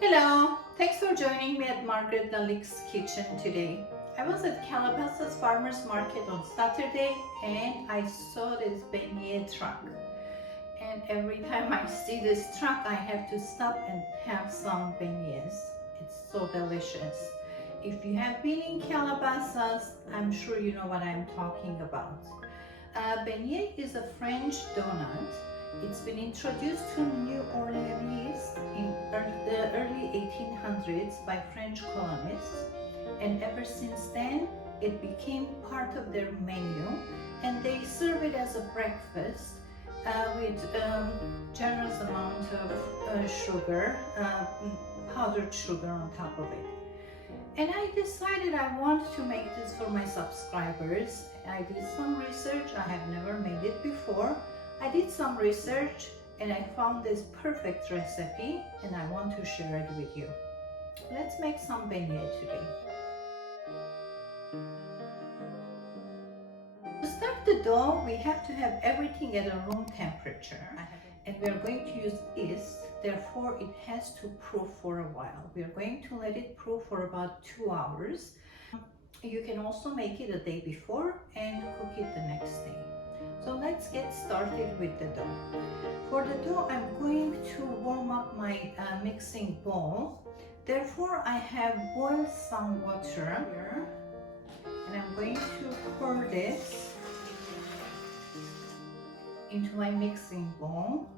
Hello, thanks for joining me at Margaret LALIK'S kitchen today. I was at Calabasas Farmers Market on Saturday and I saw this beignet truck. And every time I see this truck, I have to stop and have some beignets. It's so delicious. If you have been in Calabasas, I'm sure you know what I'm talking about. Beignet is a French donut. It's been introduced to New Orleans in the early 1800s by French colonists, and ever since then it became part of their menu, and they serve it as a breakfast with generous amount of sugar, powdered sugar on top of it. And I decided I wanted to make this for my subscribers. I did some research. I have never made it before. I did some research and I found this perfect recipe and I want to share it with you. Let's make some beignet today. To start the dough, we have to have everything at a room temperature. And we are going to use yeast, therefore it has to proof for a while. We are going to let it proof for about 2 hours. You can also make it a day before and cook it the next day. So let's get started with the dough. For the dough, I'm going to warm up my mixing bowl. Therefore, I have boiled some water here, and I'm going to pour this into my mixing bowl.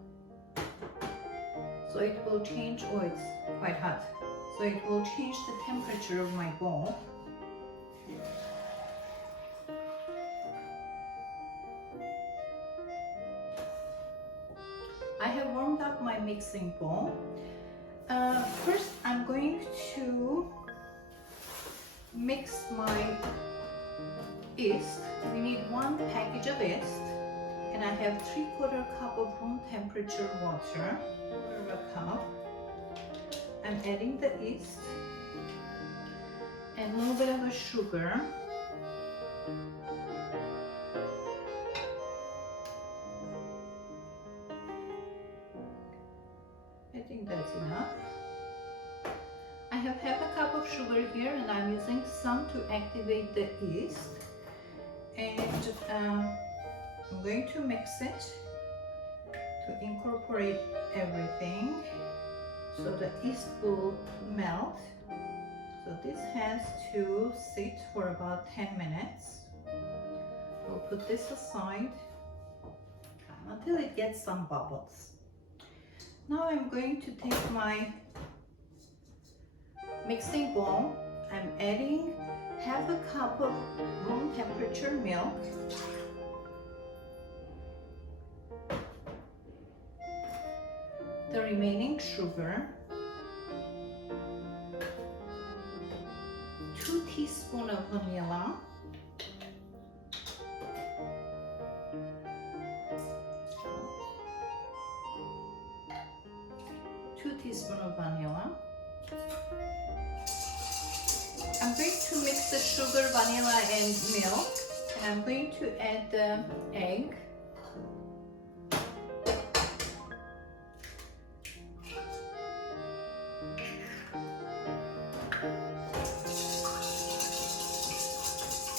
So it will change, oh it's quite hot, so it will change the temperature of my bowl. I have warmed up my mixing bowl. First I'm going to mix my yeast. We need 1 package of yeast, and I have 3/4 cup of room temperature water, 1/4 cup. I'm adding the yeast and a little bit of a sugar. I think that's enough. I have 1/2 cup of sugar here and I'm using some to activate the yeast. And I'm going to mix it to incorporate everything so the yeast will melt. So this has to sit for about 10 minutes. We'll put this aside until it gets some bubbles. Now I'm going to take my mixing bowl. I'm adding 1/2 cup of room temperature milk. The remaining sugar, 2 teaspoons of vanilla, of vanilla. I'm going to mix the sugar, vanilla and milk, and I'm going to add the egg.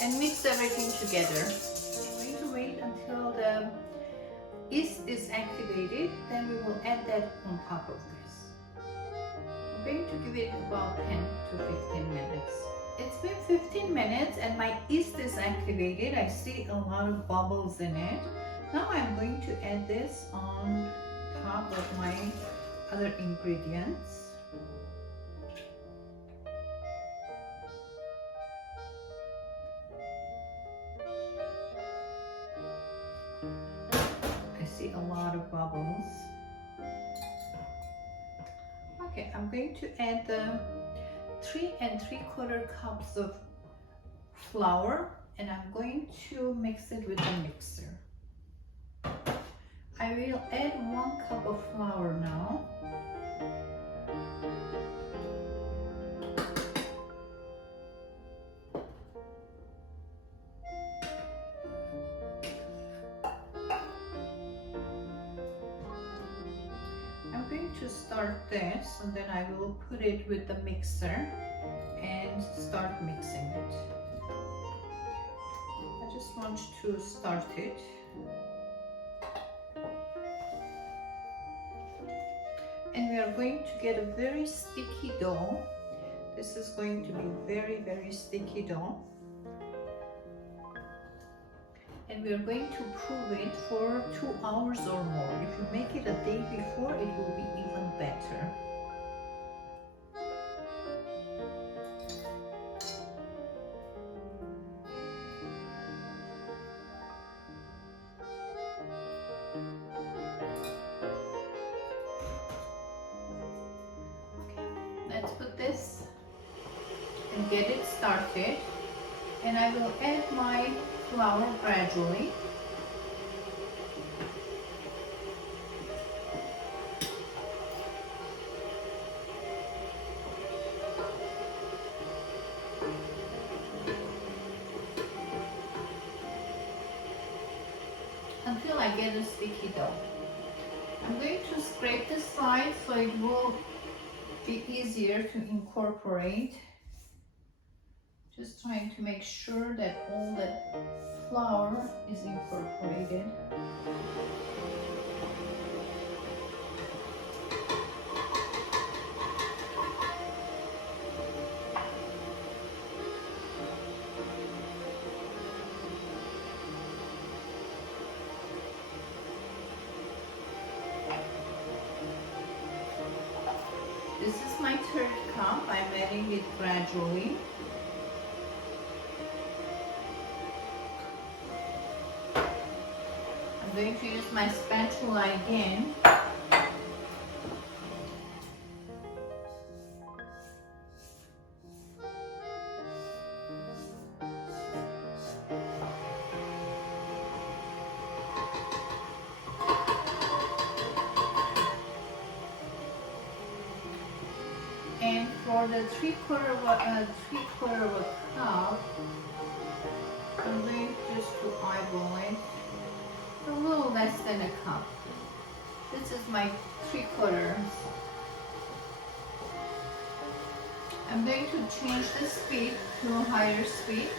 And mix everything together. I'm going to wait until the yeast is activated, then we will add that on top of this. I'm going to give it about 10 to 15 minutes. It's been 15 minutes and my yeast is activated. I see a lot of bubbles in it. Now I'm going to add this on top of my other ingredients. I see a lot of bubbles. Okay, I'm going to add the 3 3/4 cups of flour, and I'm going to mix it with the mixer. I will add 1 cup of flour now. I'm going to start this, and then I will put it with the mixer and start mixing it. I just want to start it. And we are going to get a very sticky dough. This is going to be very, very sticky dough. And we are going to prove it for 2 hours or more. If you make it a day before, it will be even better. Okay, let's put this and get it started. And I will add my flour gradually. Until I get a sticky dough. I'm going to scrape the side so it will be easier to incorporate. Just trying to make sure that all the flour is incorporated. This is my third cup. I'm adding it gradually. I'm going to use my spatula again. And for the three-quarter of a cup, I'm going just to eyeball it. A little less than a cup. This is my 3/4. I'm going to change the speed to a higher speed.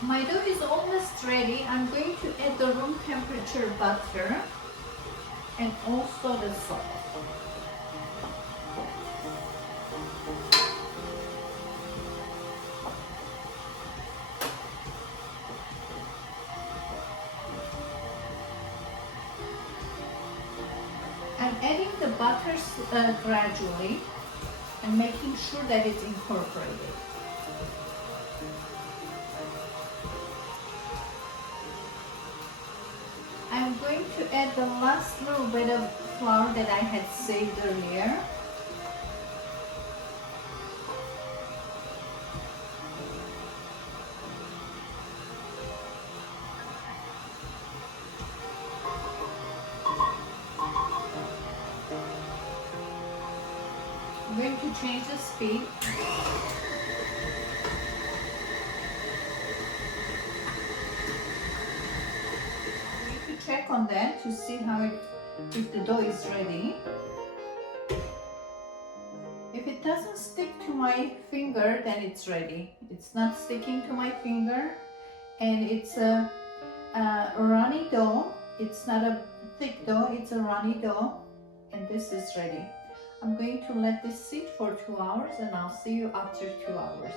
My dough is almost ready. I'm going to add the room temperature butter and also the salt. I'm adding the butter gradually and making sure that it's incorporated. I'm going to add the last little bit of flour that I had saved earlier. I'm going to change the speed. Check on that to see if the dough is ready. If it doesn't stick to my finger, then it's ready. It's not sticking to my finger, and it's a runny dough. It's not a thick dough, it's a runny dough, and this is ready. I'm going to let this sit for 2 hours, and I'll see you after 2 hours.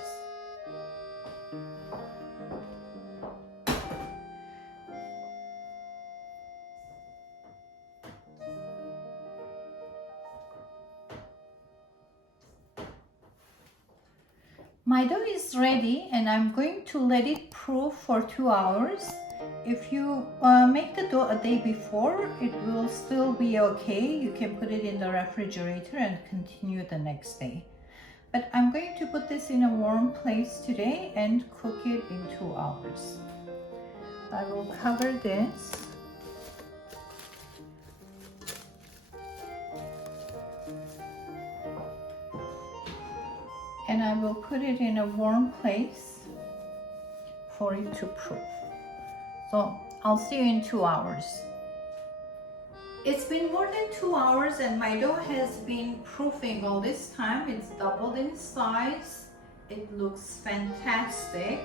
My dough is ready, and I'm going to let it proof for 2 hours. If you make the dough a day before, it will still be okay. You can put it in the refrigerator and continue the next day. But I'm going to put this in a warm place today and cook it in 2 hours. I will cover this. and I will put it in a warm place for it to proof. So I'll see you in 2 hours. It's been more than 2 hours and my dough has been proofing all this time. It's doubled in size. It looks fantastic.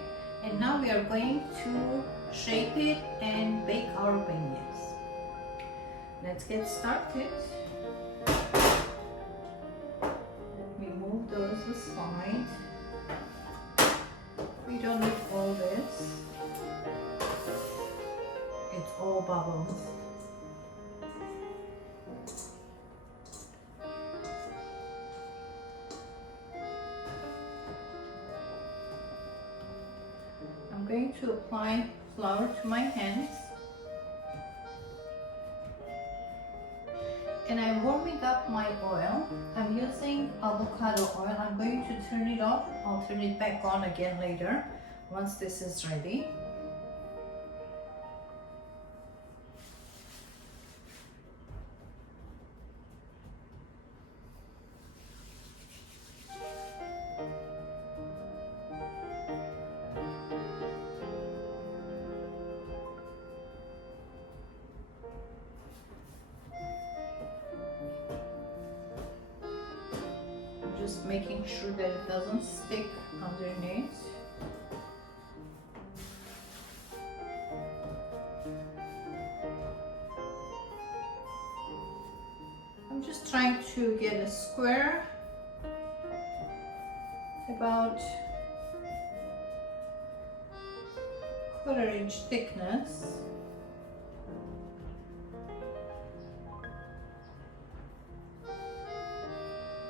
And now we are going to shape it and bake our beignets. Let's get started. Let me move those aside. We don't need all this. It's all bubbles. I'm going to apply flour to my hands. And I'm warming up my oil. I'm using avocado oil. I'm going to turn it off. I'll turn it back on again later once this is ready. Just making sure that it doesn't stick underneath. I'm just trying to get a square about 1/4 inch thickness.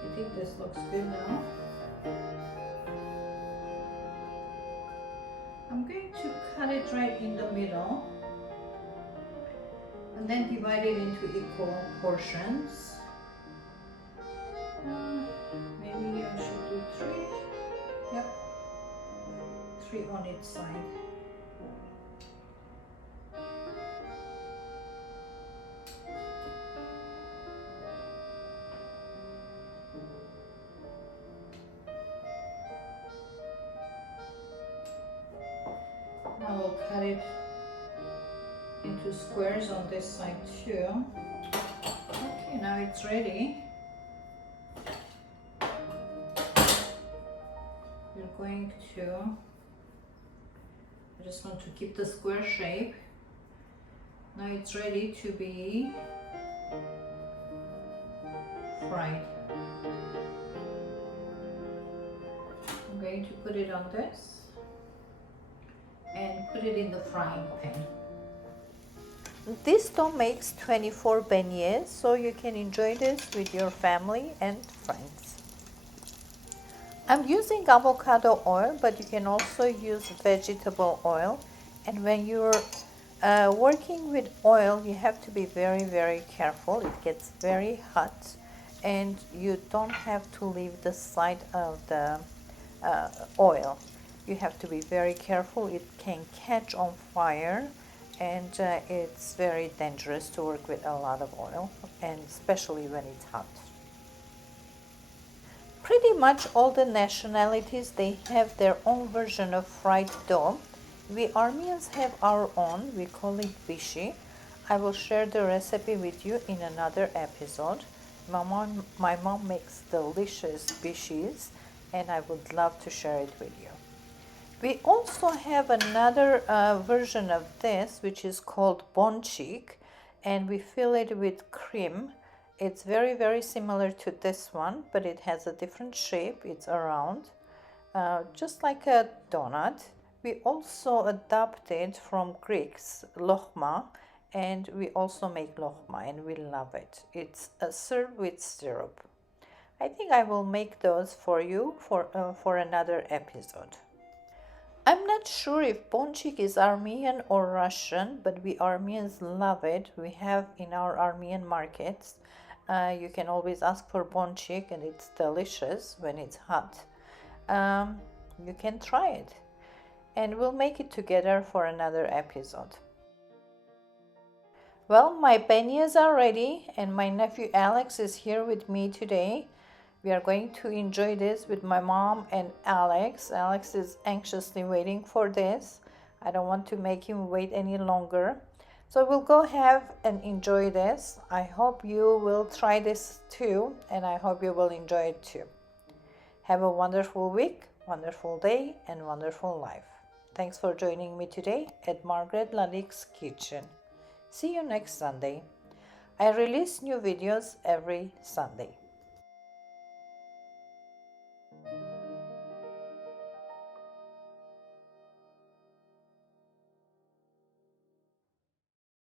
I think this looks good now. I'm going to cut it right in the middle and then divide it into equal portions. Maybe I should do 3. Yep, 3 on each side. Now we'll cut it into squares on this side too. Okay, now it's ready. We're going to, I just want to keep the square shape. Now it's ready to be fried. I'm going to put it on this and put it in the frying pan. This dough makes 24 beignets, so you can enjoy this with your family and friends. I'm using avocado oil, but you can also use vegetable oil. And when you're working with oil, you have to be very, very careful. It gets very hot and you don't have to leave the side of the oil. You have to be very careful. It can catch on fire and it's very dangerous to work with a lot of oil, and especially when it's hot. Pretty much all the nationalities, they have their own version of fried dough. We Armenians have our own. We call it bishi. I will share the recipe with you in another episode. My mom makes delicious bishis and I would love to share it with you. We also have another version of this, which is called bonchik, and we fill it with cream. It's very, very similar to this one, but it has a different shape. It's around, just like a donut. We also adopted from Greeks lohma, and we also make lohma, and we love it. It's served with syrup. I think I will make those for you for another episode. I'm not sure if bonchik is Armenian or Russian, but we Armenians love it. We have in our Armenian markets. You can always ask for bonchik and it's delicious when it's hot. You can try it. And we'll make it together for another episode. Well, my beignets are ready and my nephew Alex is here with me today. We are going to enjoy this with my mom and Alex. Alex is anxiously waiting for this. I don't want to make him wait any longer. So we'll go have and enjoy this. I hope you will try this too, and I hope you will enjoy it too. Have a wonderful week, wonderful day, and wonderful life. Thanks for joining me today at Margaret LALIK'S kitchen. See you next Sunday. I release new videos every Sunday.